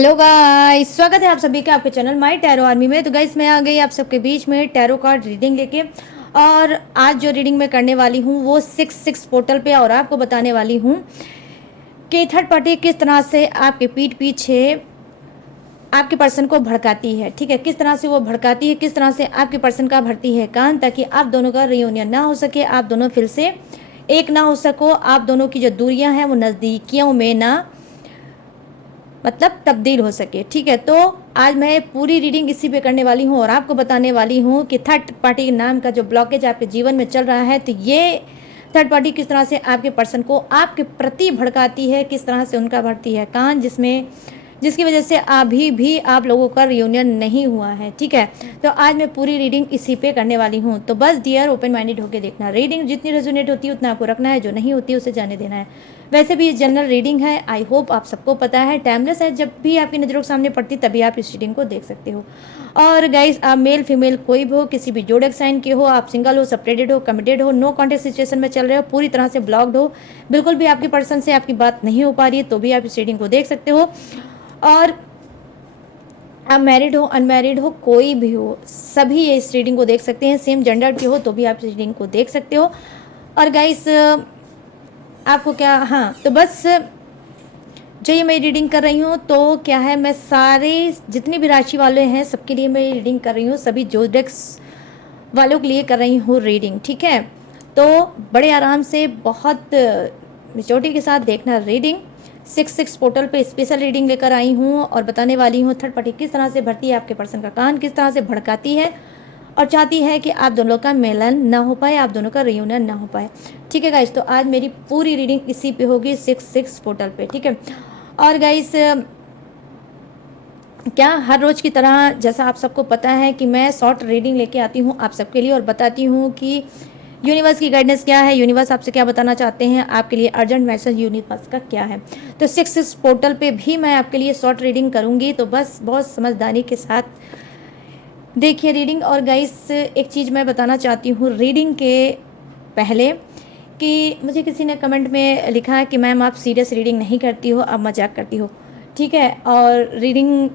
Hello guys, स्वागत है आप सभी का आपके चैनल माय टैरो आर्मी में। तो गाइस मैं आ गई आप सबके बीच में टैरो कार्ड रीडिंग लेके। और आज जो रीडिंग मैं करने वाली हूँ वो 6 पोर्टल पे और आपको बताने वाली हूँ कि थर्ड पार्टी किस तरह से आपके पीठ पीछे आपके पर्सन को भड़काती है। ठीक है, किस तरह से वो भड़काती है, किस तरह से आपके पर्सन का भरती है कान, ताकि आप दोनों का रियूनियन ना हो सके, आप दोनों फिर से एक ना हो सको, आप दोनों की जो दूरियां हैं वो नज़दीकियों में ना मतलब तब्दील हो सके। ठीक है, तो आज मैं पूरी रीडिंग इसी पे करने वाली हूँ और आपको बताने वाली हूँ कि थर्ड पार्टी के नाम का जो ब्लॉकेज आपके जीवन में चल रहा है, तो ये थर्ड पार्टी किस तरह से आपके पर्सन को आपके प्रति भड़काती है, किस तरह से उनका भरती है कान, जिसकी वजह से अभी भी आप लोगों का रियूनियन नहीं हुआ है। ठीक है, तो आज मैं पूरी रीडिंग इसी पे करने वाली हूँ। तो बस डियर ओपन माइंडेड होकर देखना, रीडिंग जितनी रेजोनेट होती है उतना आपको रखना है, जो नहीं होती है उसे जाने देना है। वैसे भी जनरल रीडिंग है, आई होप आप सबको पता है, टाइमलेस है, जब भी आपकी नज़रों के सामने पड़ती तभी आप इस रीडिंग को देख सकते हो। और गाइस, आप मेल फीमेल कोई भी हो, किसी भी जोड़क साइन के हो, आप सिंगल हो, सेपरेटेड हो, कमिटेड हो, नो कॉन्टेक्ट सिचुएशन में चल रहे हो, पूरी तरह से ब्लॉक्ड हो, बिल्कुल भी आपके पर्सन से आपकी बात नहीं हो पा रही है, तो भी आप इस रीडिंग को देख सकते हो। और आप मैरिड हो, अनमैरिड हो, कोई भी हो, सभी ये इस रीडिंग को देख सकते हैं। सेम जेंडर के हो तो भी आप इस रीडिंग को देख सकते हो। और गाइस, आपको क्या, हाँ तो बस जो ये मैं रीडिंग कर रही हूँ तो क्या है, मैं सारे जितने भी राशि वाले हैं सबके लिए मैं रीडिंग कर रही हूँ, सभी जोडेक्स वालों के लिए कर रही हूँ रीडिंग। ठीक है, तो बड़े आराम से बहुत मेच्योरिटी के साथ देखना रीडिंग। 6 पोर्टल पे स्पेशल रीडिंग लेकर आई हूँ और बताने वाली हूँ थर्ड पार्टी किस तरह से भरती है आपके पर्सन का कान, किस तरह से भड़काती है और चाहती है कि आप दोनों का मिलन ना हो पाए, आप दोनों का रियूनियन ना हो पाए। ठीक है गाइस, तो आज मेरी पूरी रीडिंग इसी पे होगी, 6 पोर्टल पे। ठीक है, और गाइस क्या हर रोज़ की तरह जैसा आप सबको पता है कि मैं शॉर्ट रीडिंग लेके आती हूँ आप सबके लिए और बताती हूँ कि यूनिवर्स की गाइडेंस क्या है, यूनिवर्स आपसे क्या बताना चाहते हैं, आपके लिए अर्जेंट मैसेज यूनिवर्स का क्या है। तो 6 पोर्टल पे भी मैं आपके लिए शॉर्ट रीडिंग करूँगी, तो बस बहुत समझदारी के साथ देखिए रीडिंग। और गाइस, एक चीज़ मैं बताना चाहती हूँ रीडिंग के पहले कि मुझे किसी ने कमेंट में लिखा है कि मैम आप सीरियस रीडिंग नहीं करती हो, आप मजाक करती हो। ठीक है, और रीडिंग,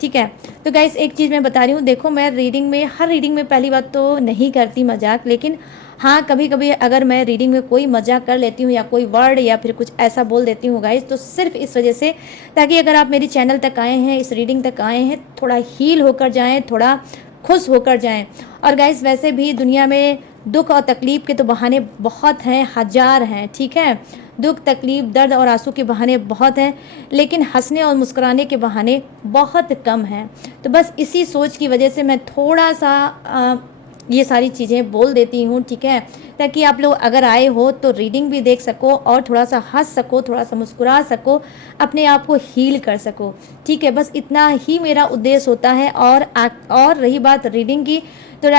ठीक है, तो गाइस एक चीज़ मैं बता रही हूँ, देखो मैं रीडिंग में, हर रीडिंग में पहली बात तो नहीं करती मजाक, लेकिन हाँ कभी कभी अगर मैं रीडिंग में कोई मजाक कर लेती हूँ या कोई वर्ड या फिर कुछ ऐसा बोल देती हूँ गाइस, तो सिर्फ इस वजह से ताकि अगर आप मेरी चैनल तक आए हैं, इस रीडिंग तक आए हैं, थोड़ा हील होकर जाएँ, थोड़ा खुश होकर जाएँ। और गाइस वैसे भी दुनिया में दुख और तकलीफ़ के तो बहाने बहुत हैं, हजार हैं। ठीक है, दुख तकलीफ़ दर्द और आंसू के बहाने बहुत हैं, लेकिन हंसने और मुस्कुराने के बहाने बहुत कम हैं। तो बस इसी सोच की वजह से मैं थोड़ा सा ये सारी चीज़ें बोल देती हूँ। ठीक है, ताकि आप लोग अगर आए हो तो रीडिंग भी देख सको और थोड़ा सा हंस सको, थोड़ा सा मुस्कुरा सको, अपने आप को हील कर सको। ठीक है, बस इतना ही मेरा उद्देश्य होता है। और रही बात रीडिंग की, तो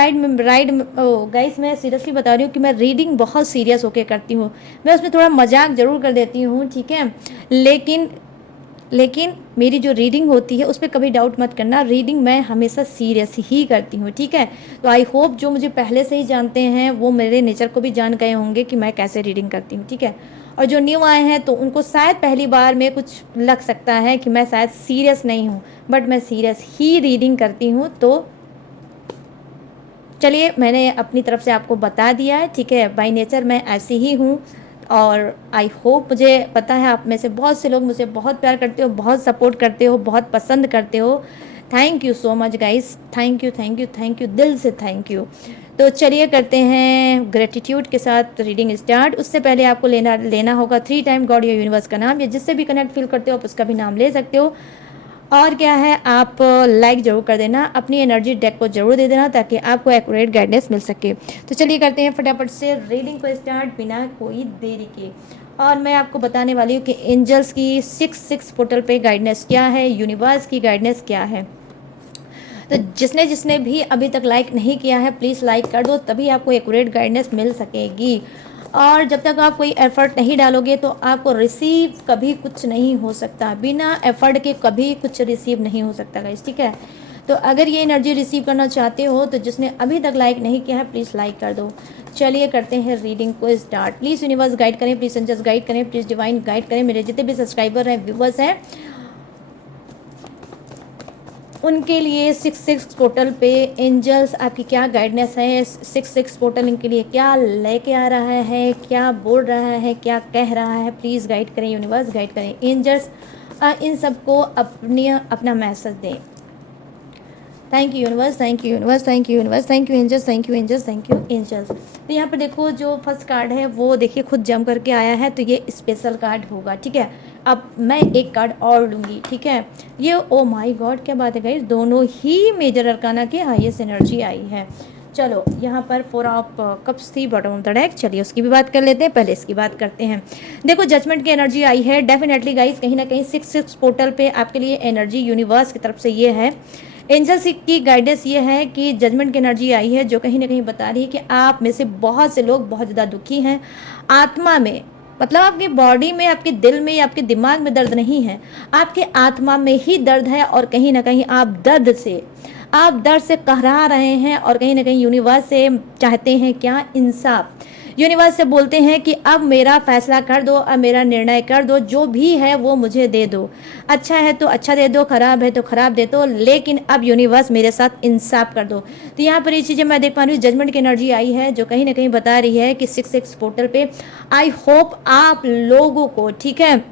गाइस मैं सीरियसली बता रही हूँ कि मैं रीडिंग बहुत सीरियस होकर करती हूँ। मैं उसमें थोड़ा मजाक ज़रूर कर देती हूँ। ठीक है, लेकिन मेरी जो रीडिंग होती है उस पर कभी डाउट मत करना, रीडिंग मैं हमेशा सीरियस ही करती हूँ। ठीक है, तो आई होप जो मुझे पहले से ही जानते हैं वो मेरे नेचर को भी जान गए होंगे कि मैं कैसे रीडिंग करती हूँ। ठीक है, और जो न्यू आए हैं तो उनको शायद पहली बार में कुछ लग सकता है कि मैं शायद सीरियस नहीं हूँ, बट मैं सीरियस ही रीडिंग करती हूँ। तो चलिए, मैंने अपनी तरफ से आपको बता दिया है। ठीक है, बाय नेचर मैं ऐसी ही हूँ और आई होप, मुझे पता है आप में से बहुत से लोग मुझे बहुत प्यार करते हो, बहुत सपोर्ट करते हो, बहुत पसंद करते हो। Thank you so much guys, thank you thank you thank you, दिल से थैंक यू। तो चलिए करते हैं ग्रेटिट्यूड के साथ रीडिंग स्टार्ट। उससे पहले आपको लेना होगा 3 टाइम गॉड या यूनिवर्स का नाम, या जिससे भी कनेक्ट फील करते हो आप उसका भी नाम ले सकते हो। और क्या है, आप लाइक ज़रूर कर देना, अपनी एनर्जी डेक को ज़रूर दे देना ताकि आपको एक्यूरेट गाइडेंस मिल सके। तो चलिए करते हैं फटाफट से रीडिंग को स्टार्ट बिना कोई देरी के। और मैं आपको बताने वाली हूँ कि एंजल्स की 6 पोर्टल पे गाइडेंस क्या है, यूनिवर्स की गाइडेंस क्या है। तो जिसने जिसने भी अभी तक लाइक नहीं किया है प्लीज़ लाइक कर दो, तभी आपको एक्यूरेट गाइडेंस मिल सकेगी। और जब तक आप कोई एफर्ट नहीं डालोगे तो आपको रिसीव कभी कुछ नहीं हो सकता, बिना एफर्ट के कभी कुछ रिसीव नहीं हो सकता गाइस। ठीक है, तो अगर ये एनर्जी रिसीव करना चाहते हो तो जिसने अभी तक लाइक नहीं किया है प्लीज़ लाइक कर दो। चलिए करते हैं रीडिंग को स्टार्ट। प्लीज़ यूनिवर्स गाइड करें, प्लीज़ एंजल्स गाइड करें, प्लीज़ डिवाइन गाइड करें, मेरे जितने भी सब्सक्राइबर हैं, व्यूवर्स हैं, उनके लिए 6-6 पोर्टल पे एंजल्स आपकी क्या गाइडेंस है, 6-6 पोर्टल इनके लिए क्या लेके आ रहा है, क्या बोल रहा है, क्या कह रहा है। प्लीज़ गाइड करें यूनिवर्स, गाइड करें एंजल्स, इन सबको अपना मैसेज दें। Thank you universe, thank you universe, thank you universe, thank you angels, thank you angels, thank you angels. तो यहाँ पर देखो जो फर्स्ट कार्ड है वो देखिए खुद जम करके आया है, तो ये स्पेशल कार्ड होगा, ठीक है। अब मैं एक कार्ड और लूँगी, ठीक है। ये ओ माय गॉड क्या बात है गाइस, दोनों ही मेजर अरकाना के हाईएस्ट एनर्जी आई है। चलो यहाँ पर 4 ऑफ कप्स थी बॉटम ऑफ द डेक, चलिए उसकी भी बात कर लेते हैं, पहले इसकी बात करते हैं। देखो जजमेंट की एनर्जी आई है डेफिनेटली गाइस, कहीं ना कहीं 6-6 पोर्टल पे आपके लिए एनर्जी यूनिवर्स की तरफ से ये है। एंजल्स की गाइडेंस ये है कि जजमेंट की एनर्जी आई है जो कहीं ना कहीं बता रही है कि आप में से बहुत से लोग बहुत ज़्यादा दुखी हैं आत्मा में, मतलब आपकी बॉडी में, आपके दिल में या आपके दिमाग में दर्द नहीं है, आपके आत्मा में ही दर्द है। और कहीं ना कहीं आप दर्द से कहरा रहे हैं और कहीं ना कहीं यूनिवर्स से चाहते हैं क्या, इंसाफ। यूनिवर्स से बोलते हैं कि अब मेरा फैसला कर दो, अब मेरा निर्णय कर दो, जो भी है वो मुझे दे दो, अच्छा है तो अच्छा दे दो, खराब है तो खराब दे दो, लेकिन अब यूनिवर्स मेरे साथ इंसाफ कर दो। तो यहाँ पर ये चीज़ें मैं देख पा रही हूँ, जजमेंट की एनर्जी आई है जो कहीं ना कहीं बता रही है कि 6-6 पोर्टल पे आई होप आप लोगों को, ठीक है,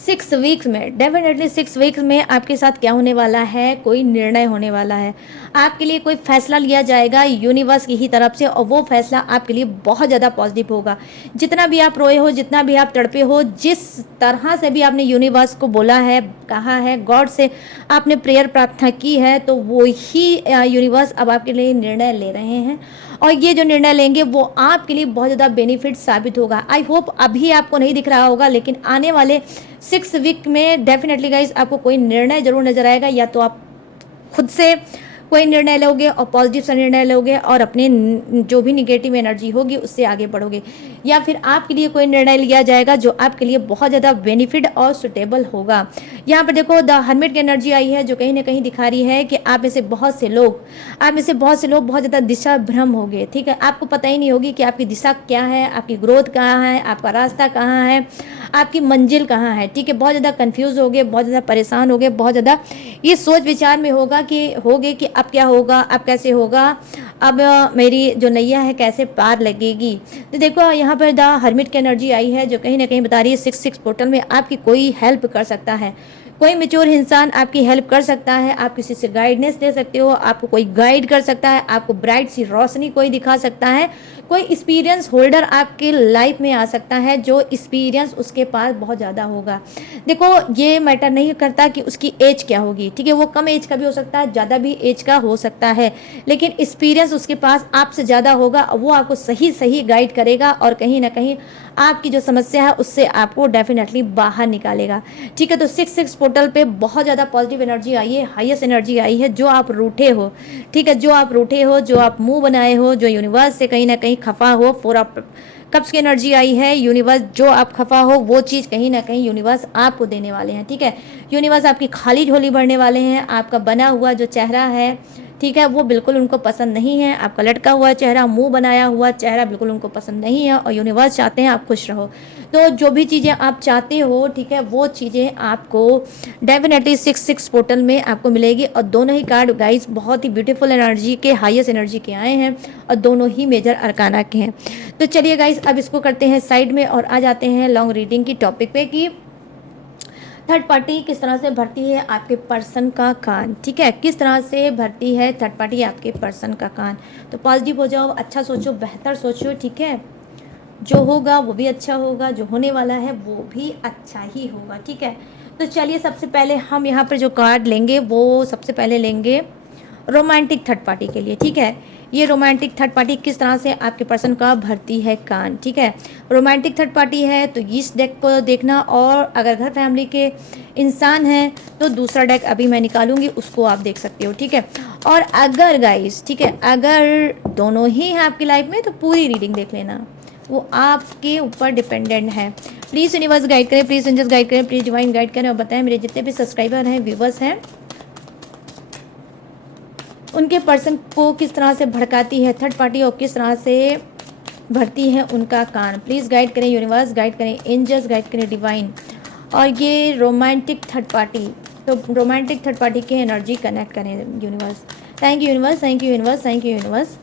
6 वीक्स में, डेफिनेटली 6 वीक्स में आपके साथ क्या होने वाला है, कोई निर्णय होने वाला है, आपके लिए कोई फैसला लिया जाएगा यूनिवर्स की ही तरफ से, और वो फैसला आपके लिए बहुत ज़्यादा पॉजिटिव होगा। जितना भी आप रोए हो, जितना भी आप तड़पे हो, जिस तरह से भी आपने यूनिवर्स को बोला है, कहा है, गॉड से आपने प्रेयर प्रार्थना की है, तो वो ही यूनिवर्स अब आपके लिए निर्णय ले रहे हैं। और ये जो निर्णय लेंगे वो आपके लिए बहुत ज़्यादा बेनिफिट साबित होगा। आई होप अभी आपको नहीं दिख रहा होगा, लेकिन आने वाले 6 वीक में डेफिनेटली गाइस आपको कोई निर्णय जरूर नजर आएगा। या तो आप खुद से कोई निर्णय लोगे और पॉजिटिव सा निर्णय लोगे और अपने जो भी निगेटिव एनर्जी होगी उससे आगे बढ़ोगे, या फिर आपके लिए कोई निर्णय लिया जाएगा जो आपके लिए बहुत ज़्यादा बेनिफिट और सुटेबल होगा। यहाँ पर देखो द हर्मिट की एनर्जी आई है जो कहीं ना कहीं दिखा रही है कि आप में से बहुत से लोग बहुत ज़्यादा दिशा भ्रम हो गए, ठीक है। आपको पता ही नहीं होगी कि आपकी दिशा क्या है, आपकी ग्रोथ कहाँ है, आपका रास्ता कहाँ है, आपकी मंजिल कहाँ है, ठीक है। बहुत ज़्यादा कंफ्यूज हो गए, बहुत ज़्यादा परेशान हो गए, बहुत ज़्यादा ये सोच विचार में होगा कि अब क्या होगा, अब कैसे होगा, अब मेरी जो नैया है कैसे पार लगेगी। तो देखो यहाँ पर द हर्मिट की एनर्जी आई है जो कहीं ना कहीं बता रही है 6-6 पोर्टल में आपकी कोई हेल्प कर सकता है, कोई मेच्योर इंसान आपकी हेल्प कर सकता है, आप किसी से गाइडेंस दे सकते हो, आपको कोई गाइड कर सकता है, आपको ब्राइट सी रोशनी कोई दिखा सकता है, कोई एक्सपीरियंस होल्डर आपके लाइफ में आ सकता है जो एक्सपीरियंस उसके पास बहुत ज़्यादा होगा। देखो ये मैटर नहीं करता कि उसकी एज क्या होगी, ठीक है, वो कम एज का भी हो सकता है, ज़्यादा भी एज का हो सकता है, लेकिन एक्सपीरियंस उसके पास आपसे ज़्यादा होगा, वो आपको सही गाइड करेगा और कहीं ना कहीं आपकी जो समस्या है उससे आपको डेफिनेटली बाहर निकालेगा, ठीक है। तो 6-6 पोर्टल पे बहुत ज़्यादा पॉजिटिव एनर्जी आई है, हाईएस्ट एनर्जी आई है। जो आप रूठे हो, ठीक है, जो आप रूठे हो, जो आप मुंह बनाए हो, जो यूनिवर्स से कहीं ना कहीं खफा हो, 4 ऑफ कप्स की एनर्जी आई है। यूनिवर्स जो आप खफा हो वो चीज़ कहीं ना कहीं यूनिवर्स आपको देने वाले हैं, ठीक है। यूनिवर्स आपकी खाली झोली भरने वाले हैं। आपका बना हुआ जो चेहरा है, ठीक है, वो बिल्कुल उनको पसंद नहीं है। आपका लटका हुआ चेहरा, मुंह बनाया हुआ चेहरा बिल्कुल उनको पसंद नहीं है और यूनिवर्स चाहते हैं आप खुश रहो। तो जो भी चीज़ें आप चाहते हो, ठीक है, वो चीज़ें आपको डेफिनेटली 6-6 पोर्टल में आपको मिलेगी। और दोनों ही कार्ड गाइस बहुत ही ब्यूटीफुल एनर्जी के, हाईएस्ट एनर्जी के आए हैं और दोनों ही मेजर अरकाना के हैं। तो चलिए गाइस अब इसको करते हैं साइड में और आ जाते हैं लॉन्ग रीडिंग की टॉपिक पे कि थर्ड पार्टी किस तरह से भरती है आपके पर्सन का कान, ठीक है, किस तरह से भरती है थर्ड पार्टी आपके पर्सन का कान। तो पॉजिटिव हो जाओ, अच्छा सोचो, बेहतर सोचो, ठीक है, जो होगा वो भी अच्छा होगा, जो होने वाला है वो भी अच्छा ही होगा, ठीक है। तो चलिए सबसे पहले हम यहाँ पर जो कार्ड लेंगे वो सबसे पहले लेंगे रोमांटिक थर्ड पार्टी के लिए, ठीक है। ये रोमांटिक थर्ड पार्टी किस तरह से आपके पर्सन का भरती है कान, ठीक है। रोमांटिक थर्ड पार्टी है तो इस डेक को देखना, और अगर घर फैमिली के इंसान हैं तो दूसरा डेक अभी मैं निकालूंगी, उसको आप देख सकते हो, ठीक है। और अगर गाइस, ठीक है, अगर दोनों ही हैं आपकी लाइफ में तो पूरी रीडिंग देख लेना, वो आपके ऊपर डिपेंडेंट है। प्लीज़ यूनिवर्स गाइड करें, प्लीज़ एंजल्स गाइड करें, प्लीज़ डिवाइन गाइड करें और बताएं मेरे जितने भी सब्सक्राइबर हैं, व्यूवर्स हैं, उनके पर्सन को किस तरह से भड़काती है थर्ड पार्टी और किस तरह से भरती है उनका कान। प्लीज़ गाइड करें यूनिवर्स, गाइड करें एंजल्स, गाइड करें डिवाइन। और ये रोमांटिक थर्ड पार्टी तो रोमांटिक थर्ड पार्टी के एनर्जी कनेक्ट करें universe. Thank you universe, thank you universe, thank you universe,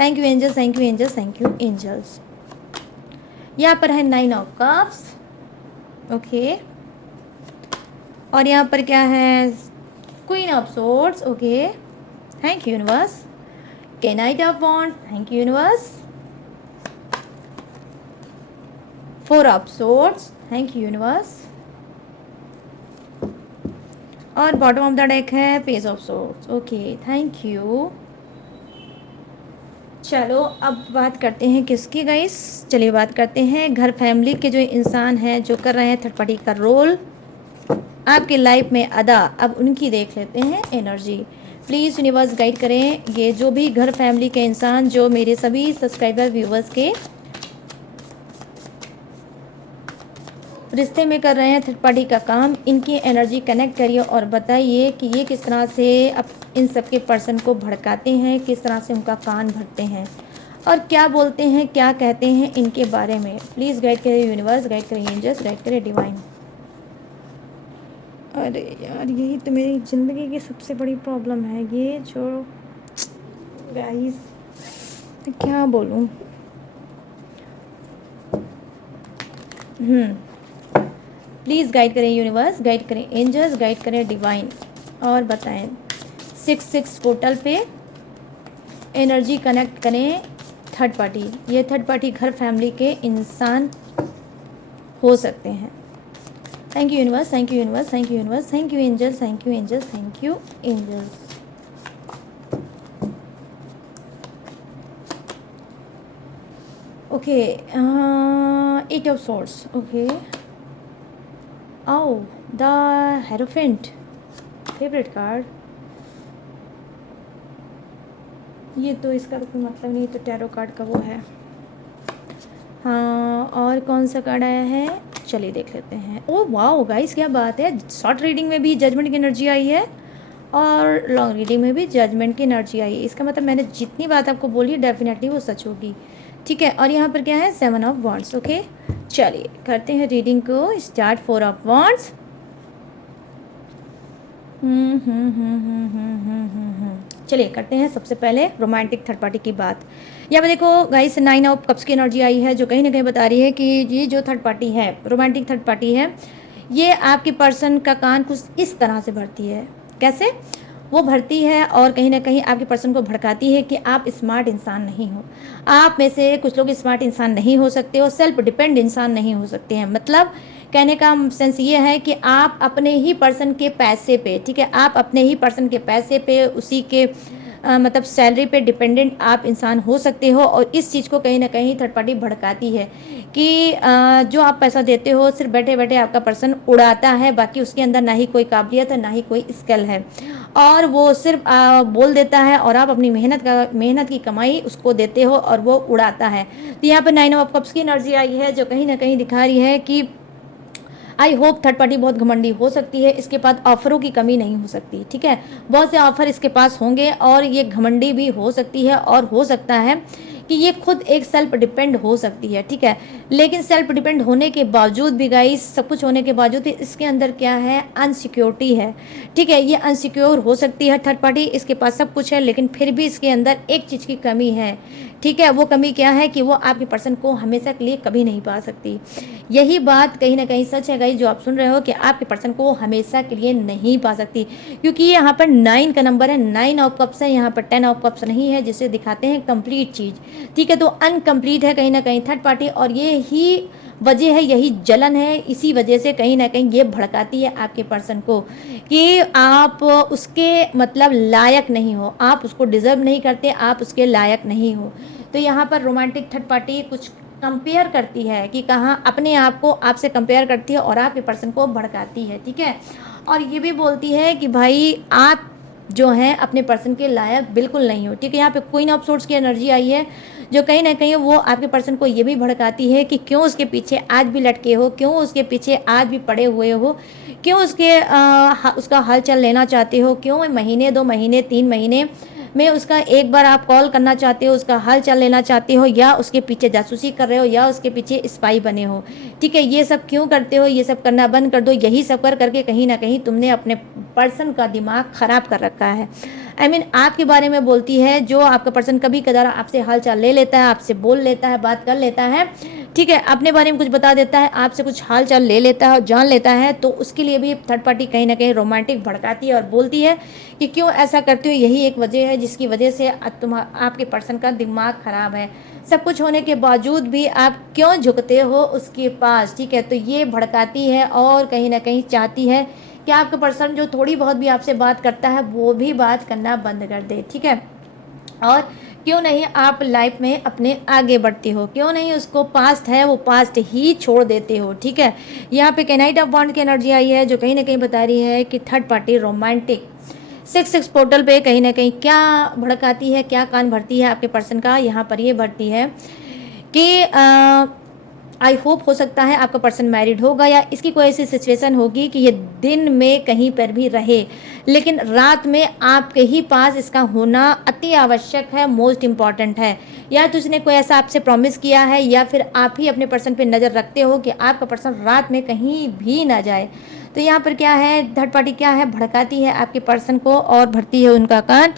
thank you angels, thank you angels, thank you angels. यहाँ पर है 9 ऑफ कप्स, ओके, और यहाँ पर क्या है, queen of swords, okay, thank you universe, night of wands, thank you universe, 4 of swords, thank you universe, और bottom of the deck है page of swords, okay, thank you. चलो अब बात करते हैं किसकी गाइस, चलिए बात करते हैं घर फैमिली के जो इंसान हैं जो कर रहे हैं थर्ड पार्टी का रोल आपकी लाइफ में अदा, अब उनकी देख लेते हैं एनर्जी। प्लीज़ यूनिवर्स गाइड करें ये जो भी घर फैमिली के इंसान जो मेरे सभी सब्सक्राइबर व्यूवर्स के रिश्ते में कर रहे हैं थर्ड पार्टी का काम, इनकी एनर्जी कनेक्ट करिए और बताइए कि ये किस तरह से अब इन सबके पर्सन को भड़काते हैं, किस तरह से उनका कान भरते हैं और क्या बोलते हैं, क्या कहते हैं इनके बारे में। प्लीज़ गाइड करिए यूनिवर्स, गाइड करिए एंजल्स, गाइड करिए डिवाइन। अरे यार यही तो मेरी ज़िंदगी की सबसे बड़ी प्रॉब्लम है, ये जो गाइस क्या बोलूँ। प्लीज़ गाइड करें यूनिवर्स, गाइड करें एंजल्स, गाइड करें डिवाइन और बताएं 6 पोर्टल पे एनर्जी कनेक्ट करें थर्ड पार्टी। ये थर्ड पार्टी घर फैमिली के इंसान हो सकते हैं। Thank you universe, thank you universe, thank you universe, thank you angels, thank you angels, thank you angels. Okay, 8 of swords, okay, Oh, the Hierophant, favourite card. ये तो इसका तो कोई मतलब नहीं, तो टैरो कार्ड का वो है। हाँ, और कौन सा कार्ड आया है, चलिए देख लेते हैं। ओह वाओ गाइस, क्या बात है, शॉर्ट रीडिंग में भी जजमेंट की एनर्जी आई है और लॉन्ग रीडिंग में भी जजमेंट की एनर्जी आई है। इसका मतलब मैंने जितनी बात आपको बोली है डेफिनेटली वो सच होगी, ठीक है। और यहाँ पर क्या है, 7 ऑफ वॉन्ड्स, ओके। चलिए करते हैं रीडिंग को स्टार्ट। 4 ऑफ वॉन्ड्स, चलिए करते हैं सबसे पहले रोमांटिक थर्ड पार्टी की बात। यहाँ पे देखो गाइस 9 ऑफ कप्स की एनर्जी आई है जो कहीं ना कहीं बता रही है कि ये जो थर्ड पार्टी है, रोमांटिक थर्ड पार्टी है, ये आपके पर्सन का कान कुछ इस तरह से भरती है। कैसे वो भरती है और कहीं ना कहीं आपके पर्सन को भड़काती है कि आप स्मार्ट इंसान नहीं हो। आप में से कुछ लोग स्मार्ट इंसान नहीं हो सकते हो, सेल्फ डिपेंड इंसान नहीं हो सकते हैं। मतलब कहने का सेंस ये है कि आप अपने ही पर्सन के पैसे पे, ठीक है, आप अपने ही पर्सन के पैसे पे, उसी के मतलब सैलरी पे डिपेंडेंट आप इंसान हो सकते हो। और इस चीज़ को कहीं ना कहीं थर्ड पार्टी भड़काती है कि जो आप पैसा देते हो सिर्फ बैठे बैठे आपका पर्सन उड़ाता है, बाकी उसके अंदर ना ही कोई काबिलियत है ना ही कोई स्किल है, और वो सिर्फ बोल देता है और आप अपनी मेहनत की कमाई उसको देते हो और वो उड़ाता है। तो यहाँ पर 9 ऑफ कप्स की एनर्जी आई है जो कहीं ना कहीं दिखा रही है कि आई होप थर्ड पार्टी बहुत घमंडी हो सकती है, इसके पास ऑफरों की कमी नहीं हो सकती, ठीक है, बहुत से ऑफर इसके पास होंगे और ये घमंडी भी हो सकती है और हो सकता है कि ये खुद एक सेल्फ डिपेंड हो सकती है, ठीक है। लेकिन सेल्फ डिपेंड होने के बावजूद भी गाइस, सब कुछ होने के बावजूद इसके अंदर क्या है, अनसिक्योरिटी है, ठीक है। ये अनसिक्योर हो सकती है थर्ड पार्टी, इसके पास सब कुछ है लेकिन फिर भी इसके अंदर एक चीज़ की कमी है, ठीक है। वो कमी क्या है कि वो आपके पर्सन को हमेशा के लिए कभी नहीं पा सकती। यही बात कहीं ना कहीं सच है गाइस जो आप सुन रहे हो कि आपके पर्सन को हमेशा के लिए नहीं पा सकती, क्योंकि यहाँ पर 9 का नंबर है, 9 ऑफ कप्स है, यहाँ पर 10 ऑफ कप्स नहीं है, जिसे दिखाते हैं कंप्लीट चीज़, ठीक है। तो अनकम्प्लीट है कहीं ना कहीं थर्ड पार्टी, और ये ही वजह है, यही जलन है, इसी वजह से कहीं ना कहीं ये भड़काती है आपके पर्सन को कि आप उसके मतलब लायक नहीं हो, आप उसको डिजर्व नहीं करते, आप उसके लायक नहीं हो। तो यहाँ पर रोमांटिक थर्ड पार्टी कुछ कंपेयर करती है कि कहाँ अपने आप को आपसे कंपेयर करती है और आपके पर्सन को भड़काती है, ठीक है। और ये भी बोलती है कि भाई आप जो हैं अपने पर्सन के लायक बिल्कुल नहीं हो, ठीक है। यहाँ पे क्वीन ऑफ सोर्ड्स की एनर्जी आई है जो कहीं ना कहीं वो आपके पर्सन को ये भी भड़काती है कि क्यों उसके पीछे आज भी लटके हो, क्यों उसके पीछे आज भी पड़े हुए हो, क्यों उसका हाल चाल लेना चाहते हो, क्यों महीने 2 महीने 3 महीने में उसका एक बार आप कॉल करना चाहते हो, उसका हाल चाल लेना चाहते हो, या उसके पीछे जासूसी कर रहे हो, या उसके पीछे स्पाई बने हो। ठीक है, ये सब क्यों करते हो? ये सब करना बंद कर दो। यही सब कर करके कहीं ना कहीं तुमने अपने पर्सन का दिमाग खराब कर रखा है। आपके बारे में बोलती है। जो आपका पर्सन कभी कदार आपसे हाल चाल ले लेता है, आपसे बोल लेता है, बात कर लेता है, ठीक है, अपने बारे में कुछ बता देता है, आपसे कुछ हाल चाल ले लेता है और जान लेता है, तो उसके लिए भी थर्ड पार्टी कहीं ना कहीं रोमांटिक भड़काती है और बोलती है कि क्यों ऐसा करते हो। यही एक वजह है जिसकी वजह से आपके पर्सन का दिमाग खराब है। सब कुछ होने के बावजूद भी आप क्यों झुकते हो उसके पास? ठीक है, तो ये भड़काती है और कहीं ना कहीं चाहती है कि आपका पर्सन जो थोड़ी बहुत भी आपसे बात करता है वो भी बात करना बंद कर दे। ठीक है, और क्यों नहीं आप लाइफ में अपने आगे बढ़ते हो? क्यों नहीं उसको पास्ट है वो पास्ट ही छोड़ देते हो? ठीक है, यहाँ पे नाइट ऑफ वांड की एनर्जी आई है जो कहीं ना कहीं बता रही है कि थर्ड पार्टी रोमांटिक 6 पोर्टल पे कहीं ना कहीं क्या भड़काती है, क्या कान भरती है आपके पर्सन का। यहाँ पर ये भरती है कि आई होप हो सकता है आपका पर्सन मैरिड होगा, या इसकी कोई ऐसी सिचुएशन होगी कि ये दिन में कहीं पर भी रहे, लेकिन रात में आपके ही पास इसका होना अति आवश्यक है, मोस्ट इम्पॉर्टेंट है। या तो उसने कोई ऐसा आपसे प्रॉमिस किया है, या फिर आप ही अपने पर्सन पे नज़र रखते हो कि आपका पर्सन रात में कहीं भी ना जाए। तो यहाँ पर क्या है, थर्ड पार्टी क्या है, भड़काती है आपके पर्सन को और भरती है उनका कान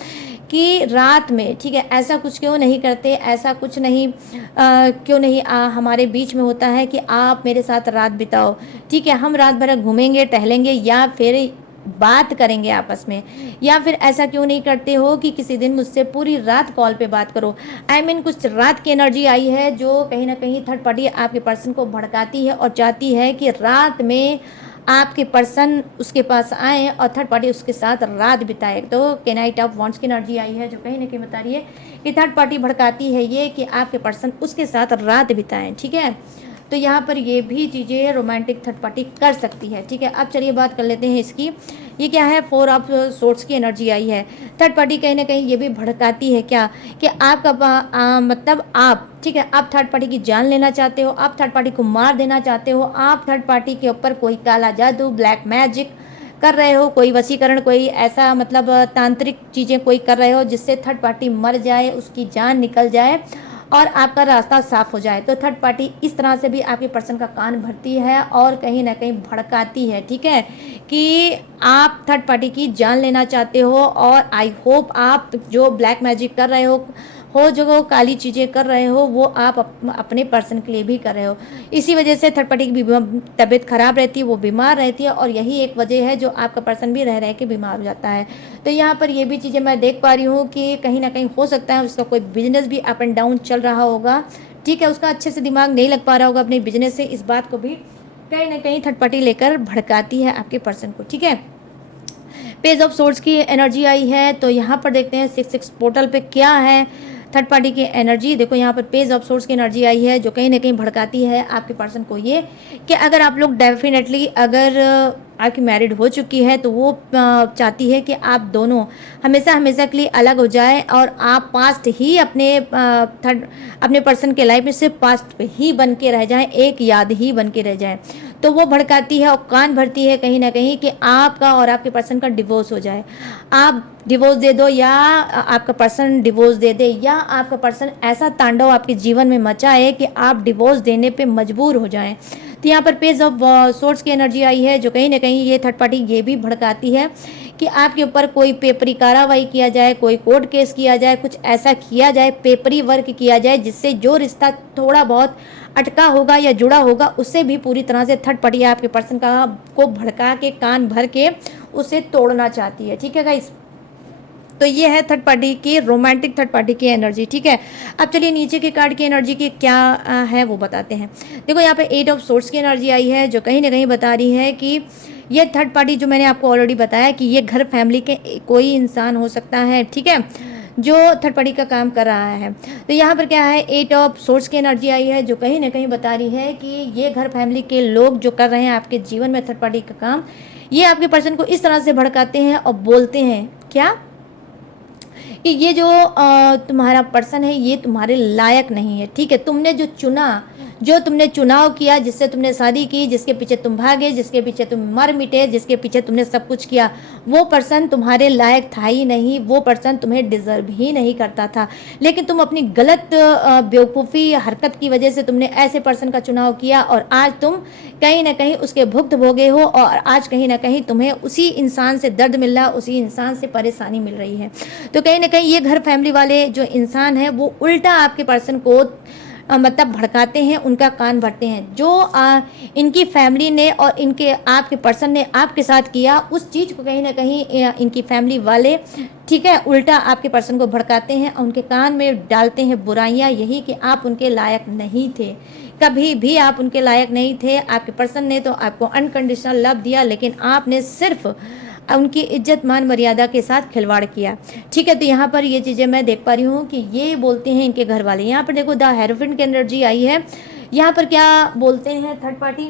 कि रात में, ठीक है, ऐसा कुछ क्यों नहीं करते, ऐसा कुछ नहीं क्यों नहीं हमारे बीच में होता है कि आप मेरे साथ रात बिताओ। ठीक है, हम रात भर घूमेंगे, टहलेंगे, या फिर बात करेंगे आपस में। या फिर ऐसा क्यों नहीं करते हो कि किसी दिन मुझसे पूरी रात कॉल पे बात करो। कुछ रात की एनर्जी आई है जो कहीं ना कहीं थर्ड पार्टी आपके पर्सन को भड़काती है और चाहती है कि रात में आपके पर्सन उसके पास आए और थर्ड पार्टी उसके साथ रात बिताए। तो नाइट ऑफ वांड्स की एनर्जी आई है जो कहीं ना कहीं बता रही है कि थर्ड पार्टी भड़काती है ये कि आपके पर्सन उसके साथ रात बिताएं। ठीक है, तो यहाँ पर ये भी चीज़ें रोमांटिक थर्ड पार्टी कर सकती है। ठीक है, अब चलिए बात कर लेते हैं इसकी। ये क्या है, 4 ऑफ सोर्ट्स की एनर्जी आई है। थर्ड पार्टी कहीं ना कहीं ये भी भड़काती है क्या कि आपका मतलब आप, ठीक है, आप थर्ड पार्टी की जान लेना चाहते हो, आप थर्ड पार्टी को मार देना चाहते हो, आप थर्ड पार्टी के ऊपर कोई काला जादू, ब्लैक मैजिक कर रहे हो, कोई वशीकरण, कोई ऐसा मतलब तांत्रिक चीज़ें कोई कर रहे हो जिससे थर्ड पार्टी मर जाए, उसकी जान निकल जाए और आपका रास्ता साफ हो जाए। तो थर्ड पार्टी इस तरह से भी आपके पर्सन का कान भरती है और कहीं ना कहीं भड़काती है। ठीक है, कि आप थर्ड पार्टी की जान लेना चाहते हो और आई होप आप जो ब्लैक मैजिक कर रहे हो जो काली चीज़ें कर रहे हो वो आप अपने पर्सन के लिए भी कर रहे हो। इसी वजह से थर्ड पार्टी की तबीयत खराब रहती है, वो बीमार रहती है, और यही एक वजह है जो आपका पर्सन भी रह के बीमार हो जाता है। तो यहाँ पर ये भी चीज़ें मैं देख पा रही हूँ कि कहीं ना कहीं हो सकता है उसका कोई बिजनेस भी अप एंड डाउन चल रहा होगा। ठीक है, उसका अच्छे से दिमाग नहीं लग पा रहा होगा अपने बिजनेस से, इस बात को भी कहीं ना कहीं थर्ड पार्टी लेकर भड़काती है आपके पर्सन को। ठीक है, पेज ऑफ सोर्ट्स की एनर्जी आई है तो यहाँ पर देखते हैं 6 पोर्टल पे क्या है थर्ड पार्टी की एनर्जी। देखो यहाँ पर पेज ऑफ सोर्स की एनर्जी आई है जो कहीं ना कहीं भड़काती है आपके पर्सन को ये कि अगर आप लोग डेफिनेटली अगर आपकी मैरिड हो चुकी है तो वो चाहती है कि आप दोनों हमेशा हमेशा के लिए अलग हो जाए और आप पास्ट ही अपने पर्सन के लाइफ में सिर्फ पास्ट पे ही बन के रह जाएं, एक याद ही बन के रह जाएं। तो वो भड़काती है और कान भरती है कहीं ना कहीं कि आपका और आपके पर्सन का डिवोर्स हो जाए। आप डिवोर्स दे दो या आपका पर्सन डिवोर्स दे दे, या आपका पर्सन ऐसा तांडव आपके जीवन में मचाए कि आप डिवोर्स देने पे मजबूर हो जाएं। तो यहाँ पर पेज ऑफ सोर्ट्स की एनर्जी आई है जो कहीं ना कहीं ये थर्ड पार्टी ये भी भड़काती है कि आपके ऊपर कोई पेपरी कार्रवाई किया जाए, कोई कोर्ट केस किया जाए, कुछ ऐसा किया जाए, पेपरी वर्क किया जाए जिससे जो रिश्ता थोड़ा बहुत अटका होगा या जुड़ा होगा उससे भी पूरी तरह से थर्ड पार्टी आपके पर्सन को भड़का के कान भर के उसे तोड़ना चाहती है। ठीक है गाइस, तो ये है थर्ड पार्टी की रोमांटिक थर्ड पार्टी की एनर्जी। ठीक है, अब चलिए नीचे के कार्ड की एनर्जी की क्या है वो बताते हैं। देखो यहाँ पे 8 ऑफ सोर्ट्स की एनर्जी आई है जो कहीं ना कहीं बता रही है कि ये थर्ड पार्टी जो मैंने आपको ऑलरेडी बताया कि ये घर फैमिली के कोई इंसान हो सकता है, ठीक है, जो थर्ड पार्टी का काम कर रहा है। तो यहाँ पर क्या है, 8 ऑफ सोर्ट्स की एनर्जी आई है जो कहीं ना कहीं बता रही है कि ये घर फैमिली के लोग जो कर रहे हैं आपके जीवन में थर्ड पार्टी का काम, ये आपके पर्सन को इस तरह से भड़काते हैं और बोलते हैं क्या कि ये जो तुम्हारा पर्सन है ये तुम्हारे लायक नहीं है। ठीक है, तुमने जो चुना, जो तुमने चुनाव किया, जिससे तुमने शादी की, जिसके पीछे तुम भागे, जिसके पीछे तुम मर मिटे, जिसके पीछे तुमने सब कुछ किया, वो पर्सन तुम्हारे लायक था ही नहीं, वो पर्सन तुम्हें डिजर्व ही नहीं करता था। लेकिन तुम अपनी गलत बेवकूफ़ी हरकत की वजह से तुमने ऐसे पर्सन का चुनाव किया और आज तुम कहीं ना कहीं उसके भुगत भोगे हो और आज कहीं ना कहीं तुम्हें उसी इंसान से दर्द मिल रहा, उसी इंसान से परेशानी मिल रही है। तो कहीं ना कहीं ये घर फैमिली वाले जो इंसान है वो उल्टा आपके पर्सन को मतलब भड़काते हैं, उनका कान भरते हैं। जो इनकी फैमिली ने और इनके आपके पर्सन ने आपके साथ किया, उस चीज़ को कहीं ना कहीं इनकी फैमिली वाले, ठीक है, उल्टा आपके पर्सन को भड़काते हैं और उनके कान में डालते हैं बुराइयां, यही कि आप उनके लायक नहीं थे, कभी भी आप उनके लायक नहीं थे। आपके पर्सन ने तो आपको अनकंडीशनल लव दिया, लेकिन आपने सिर्फ उनकी इज्जत मान मर्यादा के साथ खिलवाड़ किया। ठीक है, तो यहाँ पर ये चीज़ें मैं देख पा रही हूँ कि ये बोलते हैं इनके घर वाले। यहाँ पर देखो द हेरोफेंट की एनर्जी आई है। यहाँ पर क्या बोलते हैं थर्ड पार्टी,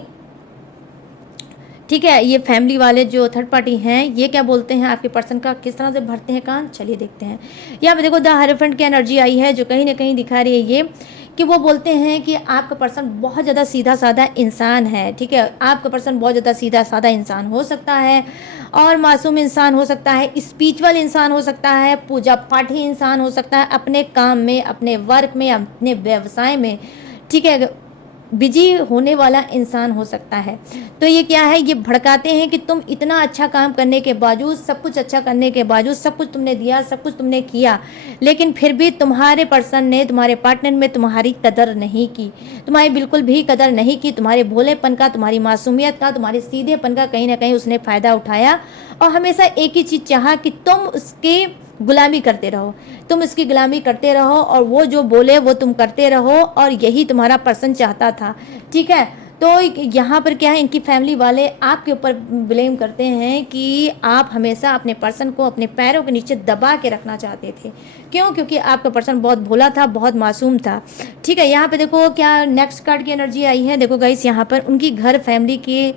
ठीक है, ये फैमिली वाले जो थर्ड पार्टी हैं ये क्या बोलते हैं आपके पर्सन का, किस तरह से भरते हैं कान, चलिए देखते हैं। यहाँ पे देखो द हेरोफेंट की एनर्जी आई है जो कहीं ना कहीं दिखा रही है ये कि वो बोलते हैं कि आपका पर्सन बहुत ज़्यादा सीधा साधा इंसान है। ठीक है, आपका पर्सन बहुत ज़्यादा सीधा साधा इंसान हो सकता है और मासूम इंसान हो सकता है, स्पिरिचुअल इंसान हो सकता है, पूजा पाठी इंसान हो सकता है, अपने काम में, अपने वर्क में, अपने व्यवसाय में, ठीक है, बिजी होने वाला इंसान हो सकता है। तो ये क्या है, ये भड़काते हैं कि तुम इतना अच्छा काम करने के बावजूद, सब कुछ अच्छा करने के बावजूद, सब कुछ तुमने दिया, सब कुछ तुमने किया, लेकिन फिर भी तुम्हारे पर्सन ने, तुम्हारे पार्टनर में तुम्हारी कदर नहीं की, तुम्हारी बिल्कुल भी कदर नहीं की। तुम्हारे भोलेपन का, तुम्हारी मासूमियत का, तुम्हारे सीधेपन का कहीं ना कहीं उसने फ़ायदा उठाया और हमेशा एक ही चीज़ चाहा कि तुम उसके गुलामी करते रहो, तुम इसकी गुलामी करते रहो और वो जो बोले वो तुम करते रहो, और यही तुम्हारा पर्सन चाहता था। ठीक है, तो यहाँ पर क्या है, इनकी फैमिली वाले आपके ऊपर ब्लेम करते हैं कि आप हमेशा अपने पर्सन को अपने पैरों के नीचे दबा के रखना चाहते थे। क्यों? क्योंकि आपका पर्सन बहुत भोला था, बहुत मासूम था। ठीक है, यहाँ पे देखो क्या नेक्स्ट कार्ड की एनर्जी आई है। देखो गाइस, यहाँ पर उनकी घर फैमिली के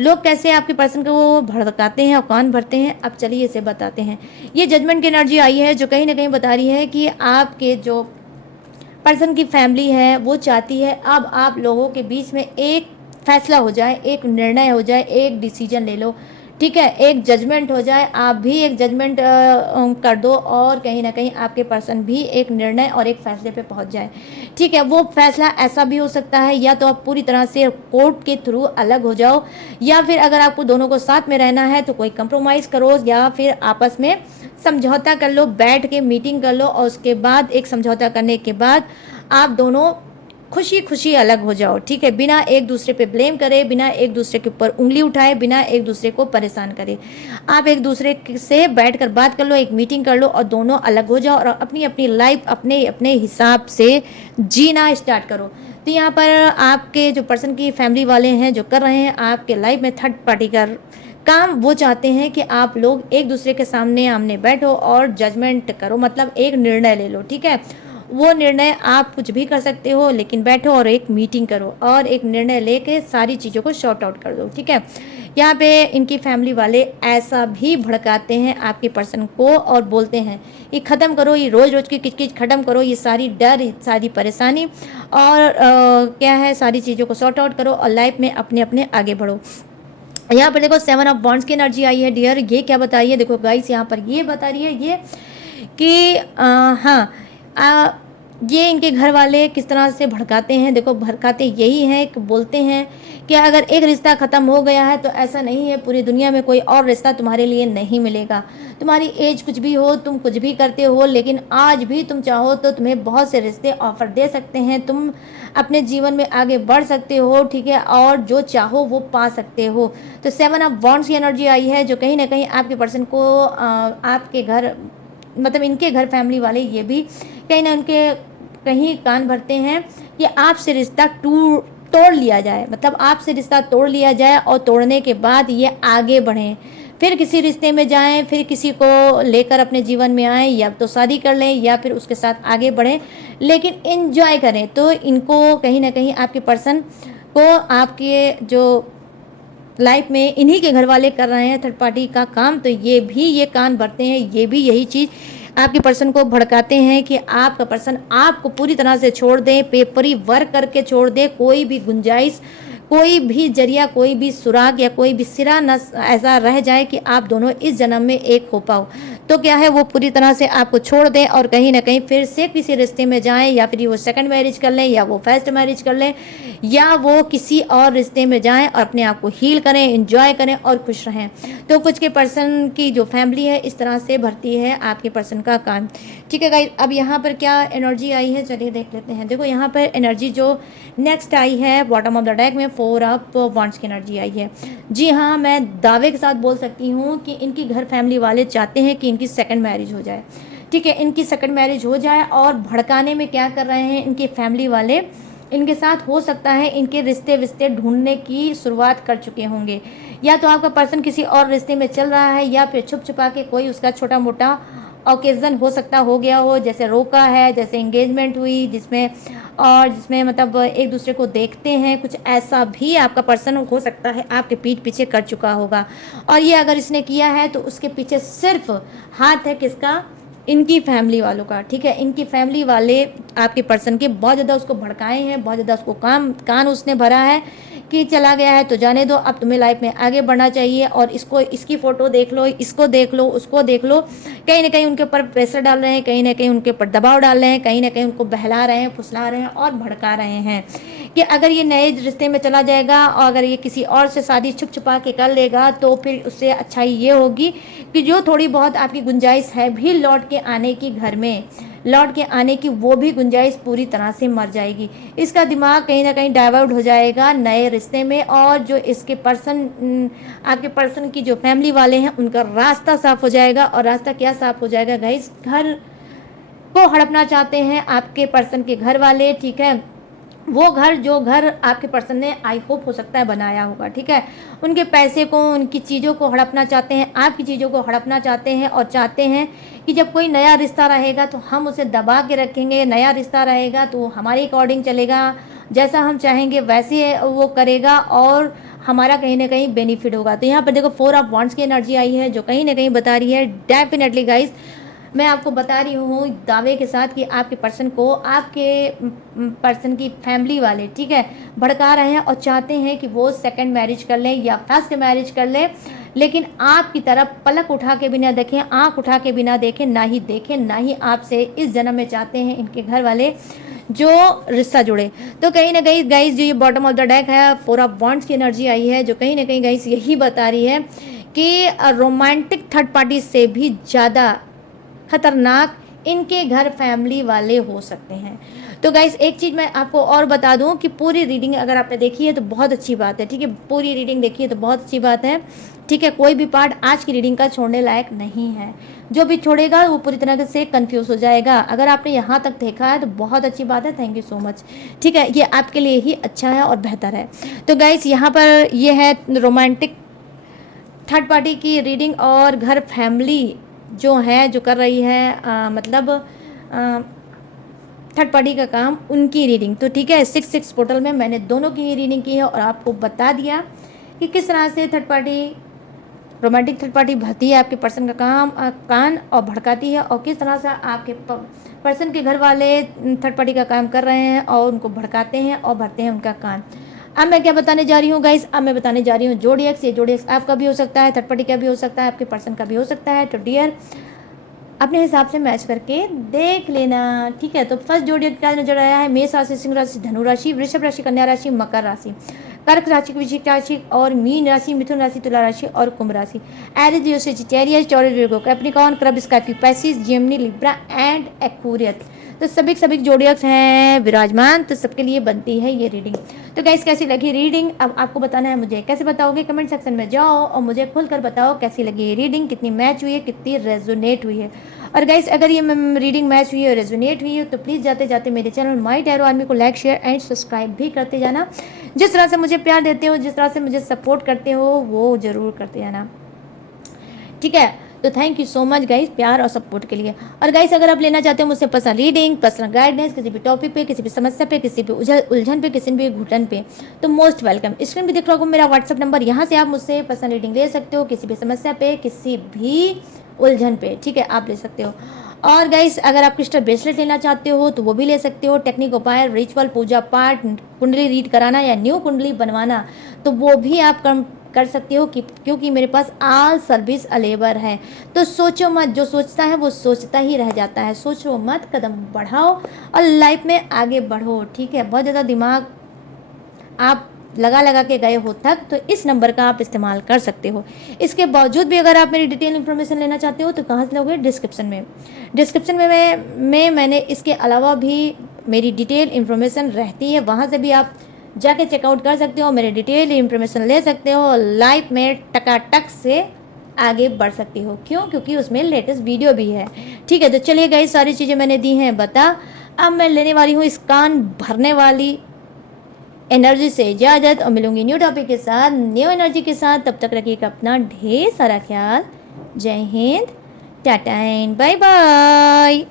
लोग कैसे आपके पर्सन को भड़काते हैं और कान भरते हैं, अब चलिए इसे बताते हैं। ये जजमेंट की एनर्जी आई है जो कहीं ना कहीं बता रही है कि आपके जो पर्सन की फैमिली है वो चाहती है अब आप लोगों के बीच में एक फैसला हो जाए, एक निर्णय हो जाए, एक डिसीजन ले लो। ठीक है, एक जजमेंट हो जाए, आप भी एक जजमेंट कर दो और कहीं ना कहीं आपके पर्सन भी एक निर्णय और एक फैसले पे पहुंच जाए। ठीक है, वो फैसला ऐसा भी हो सकता है या तो आप पूरी तरह से कोर्ट के थ्रू अलग हो जाओ, या फिर अगर आपको दोनों को साथ में रहना है तो कोई कंप्रोमाइज़ करो, या फिर आपस में समझौता कर लो, बैठ के मीटिंग कर लो और उसके बाद एक समझौता करने के बाद आप दोनों खुशी खुशी अलग हो जाओ। ठीक है, बिना एक दूसरे पे ब्लेम करे, बिना एक दूसरे के ऊपर उंगली उठाए, बिना एक दूसरे को परेशान करे, आप एक दूसरे से बैठकर बात कर लो, एक मीटिंग कर लो और दोनों अलग हो जाओ और अपनी अपनी लाइफ अपने अपने हिसाब से जीना स्टार्ट करो। तो यहाँ पर आपके जो पर्सन की फैमिली वाले हैं जो कर रहे हैं आपके लाइफ में थर्ड पार्टी का काम, वो चाहते हैं कि आप लोग एक दूसरे के सामने आमने बैठो और जजमेंट करो, मतलब एक निर्णय ले लो। ठीक है, वो निर्णय आप कुछ भी कर सकते हो, लेकिन बैठो और एक मीटिंग करो और एक निर्णय लेके सारी चीज़ों को शॉर्ट आउट कर दो। ठीक है, यहाँ पे इनकी फैमिली वाले ऐसा भी भड़काते हैं आपके पर्सन को और बोलते हैं ये ख़त्म करो, ये रोज़ रोज़ की किचकिच ख़त्म करो, ये सारी डर, सारी परेशानी और क्या है, सारी चीज़ों को शॉर्ट आउट करो और लाइफ में अपने अपने आगे बढ़ो। यहाँ पर देखो 7 ऑफ वॉन्ड्स की एनर्जी आई है डियर। ये क्या बता रही है, देखो गाइस, यहाँ पर ये बता रही है ये कि हाँ, ये इनके घर वाले किस तरह से भड़काते हैं। देखो, भड़काते यही हैं कि बोलते हैं कि अगर एक रिश्ता ख़त्म हो गया है तो ऐसा नहीं है, पूरी दुनिया में कोई और रिश्ता तुम्हारे लिए नहीं मिलेगा। तुम्हारी एज कुछ भी हो, तुम कुछ भी करते हो, लेकिन आज भी तुम चाहो तो तुम्हें बहुत से रिश्ते ऑफर दे सकते हैं, तुम अपने जीवन में आगे बढ़ सकते हो। ठीक है, और जो चाहो वो पा सकते हो। तो 7 ऑफ वॉन्ड्स की एनर्जी आई है जो कहीं ना कहीं आपके पर्सन को आपके घर, मतलब इनके घर फैमिली वाले ये भी कहीं ना उनके कहीं कान भरते हैं कि आपसे रिश्ता तोड़ लिया जाए, मतलब आपसे रिश्ता तोड़ लिया जाए और तोड़ने के बाद ये आगे बढ़ें, फिर किसी रिश्ते में जाएं, फिर किसी को लेकर अपने जीवन में आएँ, या तो शादी कर लें या फिर उसके साथ आगे बढ़ें, लेकिन एंजॉय करें। तो इनको कहीं ना कहीं आपके पर्सन को आपके जो लाइफ में इन्हीं के घर वाले कर रहे हैं थर्ड पार्टी का काम, तो ये भी ये कान भरते हैं, ये भी यही चीज़ आपके पर्सन को भड़काते हैं कि आपका पर्सन आपको पूरी तरह से छोड़ दे, पेपरी वर्क करके छोड़ दे, कोई भी गुंजाइश, कोई भी जरिया, कोई भी सुराग या कोई भी सिरा न ऐसा रह जाए कि आप दोनों इस जन्म में एक हो पाओ। तो क्या है, वो पूरी तरह से आपको छोड़ दें और कहीं ना कहीं फिर से किसी रिश्ते में जाएं, या फिर वो सेकंड मैरिज कर लें, या वो फर्स्ट मैरिज कर लें, या वो किसी और रिश्ते में जाएं और अपने आप को हील करें, एंजॉय करें और खुश रहें। तो कुछ के पर्सन की जो फैमिली है इस तरह से भरती है आपके पर्सन का काम। ठीक है गाइस, अब यहाँ पर क्या एनर्जी आई है चलिए देख लेते हैं। देखो यहाँ पर एनर्जी जो नेक्स्ट आई है बॉटम ऑफ द डेक में 4 ऑफ वांड्स की एनर्जी आई है। जी हाँ, मैं दावे के साथ बोल सकती हूँ कि इनकी घर फैमिली वाले चाहते हैं कि इनकी सेकंड मैरिज हो जाए। ठीक है, इनकी सेकंड मैरिज हो जाए, और भड़काने में क्या कर रहे हैं इनके फैमिली वाले, इनके साथ हो सकता है इनके रिश्ते विश्ते ढूंढने की शुरुआत कर चुके होंगे, या तो आपका पर्सन किसी और रिश्ते में चल रहा है, या फिर छुप छुपा के कोई उसका छोटा मोटा ओकेज़न हो सकता हो गया हो, जैसे रोका है, जैसे एंगेजमेंट हुई जिसमें मतलब एक दूसरे को देखते हैं, कुछ ऐसा भी आपका पर्सन हो सकता है आपके पीठ पीछे कर चुका होगा। और ये अगर इसने किया है तो उसके पीछे सिर्फ हाथ है किसका, इनकी फैमिली वालों का। ठीक है, इनकी फैमिली वाले आपके पर्सन के बहुत ज़्यादा उसको भड़काए हैं, बहुत ज़्यादा उसको कान उसने भरा है कि चला गया है तो जाने दो, अब तुम्हें लाइफ में आगे बढ़ना चाहिए, और इसकी फ़ोटो देख लो, इसको देख लो, उसको देख लो। कहीं ना कहीं उनके ऊपर प्रेशर डाल रहे हैं, कहीं ना कहीं उनके ऊपर दबाव डाल रहे हैं, कहीं ना कहीं उनको बहला रहे हैं, फुसला रहे हैं और भड़का रहे हैं कि अगर ये नए रिश्ते में चला जाएगा और अगर ये किसी और से शादी छुप छुपा के कर लेगा तो फिर उससे अच्छाई ये होगी कि जो थोड़ी बहुत आपकी गुंजाइश है भी लौट के आने की, घर में लौट के आने की, वो भी गुंजाइश पूरी तरह से मर जाएगी। इसका दिमाग कहीं ना कहीं डाइवर्ट हो जाएगा नए रिश्ते में, और जो इसके पर्सन आपके पर्सन की जो फैमिली वाले हैं उनका रास्ता साफ हो जाएगा। और रास्ता क्या साफ हो जाएगा गाइस, घर को हड़पना चाहते हैं आपके पर्सन के घर वाले। ठीक है, वो घर जो घर आपके पर्सन ने आई होप हो सकता है बनाया होगा। ठीक है, उनके पैसे को, उनकी चीज़ों को हड़पना चाहते हैं, आपकी चीज़ों को हड़पना चाहते हैं, और चाहते हैं कि जब कोई नया रिश्ता रहेगा तो हम उसे दबा के रखेंगे, नया रिश्ता रहेगा तो हमारे अकॉर्डिंग चलेगा, जैसा हम चाहेंगे वैसे वो करेगा और हमारा कहीं ना कहीं बेनिफिट होगा। तो यहाँ पर देखो 4 ऑफ वांड्स की एनर्जी आई है जो कहीं ना कहीं बता रही है डेफिनेटली गाइस, मैं आपको बता रही हूँ दावे के साथ कि आपके पर्सन को आपके पर्सन की फैमिली वाले, ठीक है, भड़का रहे हैं और चाहते हैं कि वो सेकंड मैरिज कर लें या फर्स्ट मैरिज कर लें, लेकिन आपकी तरफ पलक उठा के बिना देखें, आंख उठा के बिना देखें, ना ही आपसे इस जन्म में चाहते हैं इनके घर वाले जो रिश्ता जुड़े। तो कहीं ना कहीं गाइस जो ये बॉटम ऑफ द डेक है 4 ऑफ वांड्स की एनर्जी आई है जो कहीं ना कहीं गाइस यही बता रही है कि रोमांटिक थर्ड पार्टी से भी ज़्यादा खतरनाक इनके घर फैमिली वाले हो सकते हैं। तो गाइस एक चीज़ मैं आपको और बता दूं कि पूरी रीडिंग अगर आपने देखी है तो बहुत अच्छी बात है। ठीक है, पूरी रीडिंग देखी है तो बहुत अच्छी बात है। ठीक है, कोई भी पार्ट आज की रीडिंग का छोड़ने लायक नहीं है, जो भी छोड़ेगा वो पूरी तरह से कंफ्यूज हो जाएगा। अगर आपने यहाँ तक देखा है तो बहुत अच्छी बात है, थैंक यू सो मच। ठीक है, ये आपके लिए ही अच्छा है और बेहतर है। तो गाइस यहाँ पर ये है रोमांटिक थर्ड पार्टी की रीडिंग और घर फैमिली जो है जो कर रही है मतलब थर्ड पार्टी का काम, उनकी रीडिंग। तो ठीक है, 6 पोर्टल में मैंने दोनों की ही रीडिंग की है और आपको बता दिया कि किस तरह से third party, romantic third party भरती है आपके पर्सन का कान और भड़काती है, और किस तरह से आपके पर्सन के घर वाले थर्ड पार्टी का काम कर रहे हैं और उनको भड़काते हैं और भरते हैं उनका कान। अब मैं क्या बताने जा रही हूँ गाइस, अब मैं बताने जा रही हूँ जोडिएक्स। ये जोडिएक्स आपका भी हो सकता है, थर्ड पार्टी का भी हो सकता है, आपके पर्सन का भी हो सकता है। तो डियर अपने हिसाब से मैच करके देख लेना। ठीक है, तो फर्स्ट जोडिएक्स क्या नजर आया है, मेष राशि, सिंह राशि, धनु राशि, वृषभ राशि, कन्या राशि, मकर राशि, कर्क राशि, वृश्चिक राशि और मीन राशि, मिथुन राशि, तुला राशि और कुंभ राशि। Aries, Leo, Sagittarius, Taurus, Virgo, Capricorn, crab, Scorpio, Pisces, Gemini, Libra and Aquarius. तो सभी जोडिएक्स हैं विराजमान, तो सबके लिए बनती है ये रीडिंग। तो गाइस कैसी लगी रीडिंग अब आपको बताना है मुझे। कैसे बताओगे, कमेंट सेक्शन में जाओ और मुझे खुलकर बताओ कैसी लगी ये रीडिंग, कितनी मैच हुई है, कितनी रेजोनेट हुई है। और गाइस अगर ये रीडिंग मैच हुई है, रेजोनेट हुई है, तो प्लीज़ जाते जाते मेरे चैनल माय टैरो आर्मी को लाइक, शेयर एंड सब्सक्राइब भी करते जाना। जिस तरह से मुझे प्यार देते हो, जिस तरह से मुझे सपोर्ट करते हो, वो ज़रूर करते जाना। ठीक है, तो thank you so much guys प्यार और सपोर्ट के लिए। और गाइस अगर आप लेना चाहते हो मुझसे पर्सनल रीडिंग, पर्सनल गाइडेंस, किसी भी टॉपिक पे, किसी भी समस्या पे, किसी भी उलझन पे, किसी भी घुटन पे, तो मोस्ट वेलकम। स्क्रीन पे दिख रहा होगा मेरा व्हाट्सअप नंबर, यहाँ से आप मुझसे पर्सनल रीडिंग ले सकते हो, किसी भी समस्या पे, किसी भी उलझन पे। ठीक है, आप ले सकते हो। और गाइस अगर आप क्रिस्टल ब्रेसलेट लेना चाहते हो तो वो भी ले सकते हो। टेक्निक उपाय, रिचुअल, पूजा पाठ, कुंडली रीड कराना या न्यू कुंडली बनवाना तो वो भी आप कर सकते हो क्योंकि मेरे पास ऑल सर्विस अवेलेबल है। तो सोचो मत, जो सोचता है वो सोचता ही रह जाता है। सोचो मत, कदम बढ़ाओ और लाइफ में आगे बढ़ो, ठीक है। बहुत ज़्यादा दिमाग आप लगा के गए हो थक, तो इस नंबर का आप इस्तेमाल कर सकते हो। इसके बावजूद भी अगर आप मेरी डिटेल इन्फॉर्मेशन लेना चाहते हो तो कहाँ से लोगे? डिस्क्रिप्शन में मैंने इसके अलावा भी मेरी डिटेल इन्फॉर्मेशन रहती है, वहाँ से भी आप जाके चेकआउट कर सकते हो, मेरे डिटेल इन्फॉर्मेशन ले सकते हो, लाइफ में टकाटक से आगे बढ़ सकते हो। क्यों? क्योंकि उसमें लेटेस्ट वीडियो भी है, ठीक है। तो चलिए गाइस, सारी चीज़ें मैंने दी हैं बता। अब मैं लेने वाली हूँ इस कान भरने वाली एनर्जी से इजाज़त और मिलूंगी न्यू टॉपिक के साथ, न्यू एनर्जी के साथ। तब तक रखिएगा अपना ढेर सारा ख्याल। जय Hind, tata and bye bye.